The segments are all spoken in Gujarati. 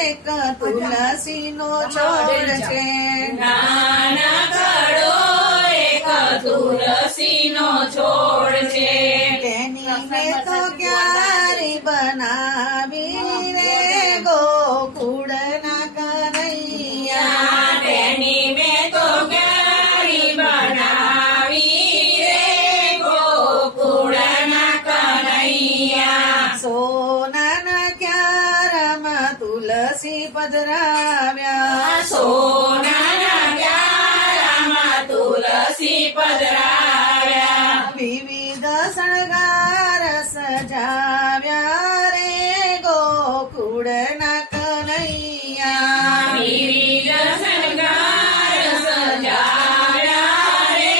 એક તુલસીનો છોડ છે. નાનકડો એક તુલસીનો છોડ છે. તેની મેં તો ક્યારી બનાવી રે ગોકુળના કનૈયા. તેની મેં તો ક્યારી બનાવી રે ગોકુળના કનૈયા. સોનાના ક્યારામાં તુલસી પધરાવ્યા. સોનાના ક્યારામાં તુલસી પધરાવ્યા. વિવિધ શણગાર સજાવ્યા રે ગોકુળના કનૈયા. વિવિધ શણગાર સજાવ્યા રે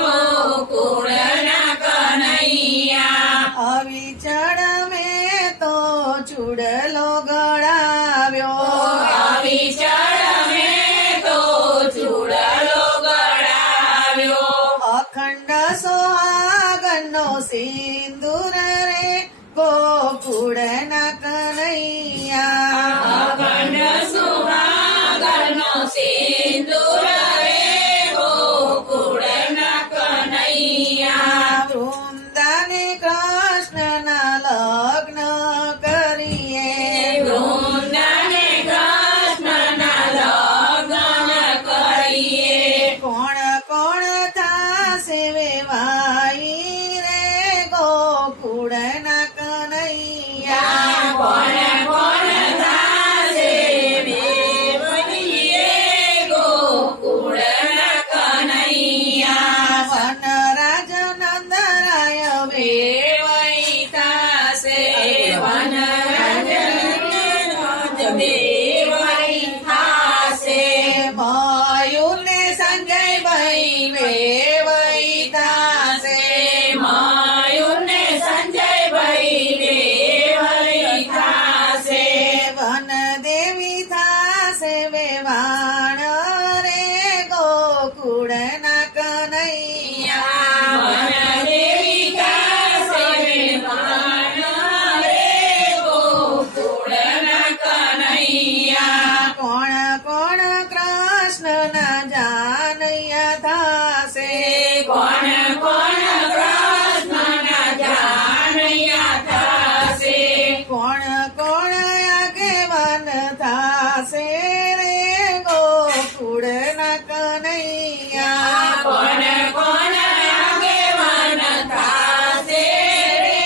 ગોકુળના કનૈયા. અવિચળ મેં તો ચૂડલો ગળાવ્યો. અવિચળ મેં તો ચૂડલો ગળાવ્યો. અખંડ સોહાગનનો સિંદૂર રે ગોકુળના કનૈયા. અખંડ સુહાગનો સિંદૂર રે ગોકુળના કનૈયા. વૃંદાને કૃષ્ણના લગ્ન કરીએ. વૃંદાને કૃષ્ણના લગ્ન કરીએ. કોણ કોણ થાશે વેવાઈ રે ગોકુળના કનૈયા. કોણ કોણ થાશે વેવાઈ રે ગોકુળના કનૈયા. વનરાજ નંદરાય વેવાઈ થાશે વનરાજ વેવાઈ થાશે. મયુરને સંજયભાઈ વેવાઈ થાશે. મયુરને સંજયભાઈ વેવાઈ થાશે. વનદેવી થાશે વેવાણ રે ગોકુળના કનૈયા. વનદેવી થાશે વેવાણ રે ગોકુળના કનૈયા. કોણ કોણ કૃષ્ણના જાનૈયા થાશે. કોણ કોણ કૃષ્ણના જાનૈયા થાશે. કોણ કોણ આગેવાન થાશે રે ગોકુળના કનૈયા. કોણ કોણ આગેવાન થાશે રે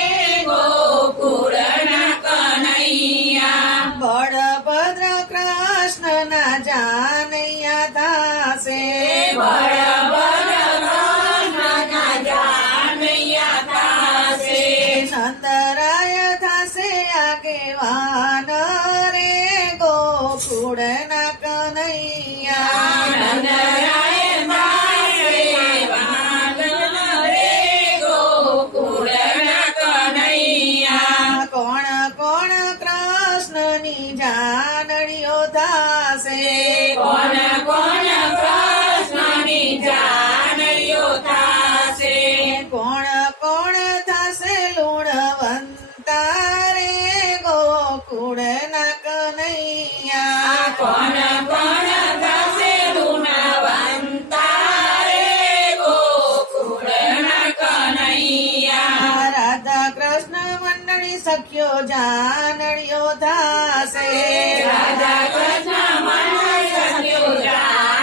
ગોકુળના કનૈયા. બળભદ્ર કૃષ્ણના જાનૈયા થાશે. બળભદ્ર કૃષ્ણના જાનૈયા થાશે. નંદરાય થાશે આગેવાન રે ગોકુળના કનૈયા. નંદરાય થાશે વાગન રે ગોકુળના કનૈયા. કોણ કોણ કૃષ્ણની જાનડીઓ થાશે. કોણ કોણ કૃષ્ણની જાનૈયો થાશે. કોણ કોણ થાશે લુણવંતા રે ગોકુળના કનૈયા. કોણ કોણ થાશે લુણવંતા રે ગોકુળના કનૈયા. રાધા કૃષ્ણ મંડળી સખ્યો જાનડીઓ થાશે.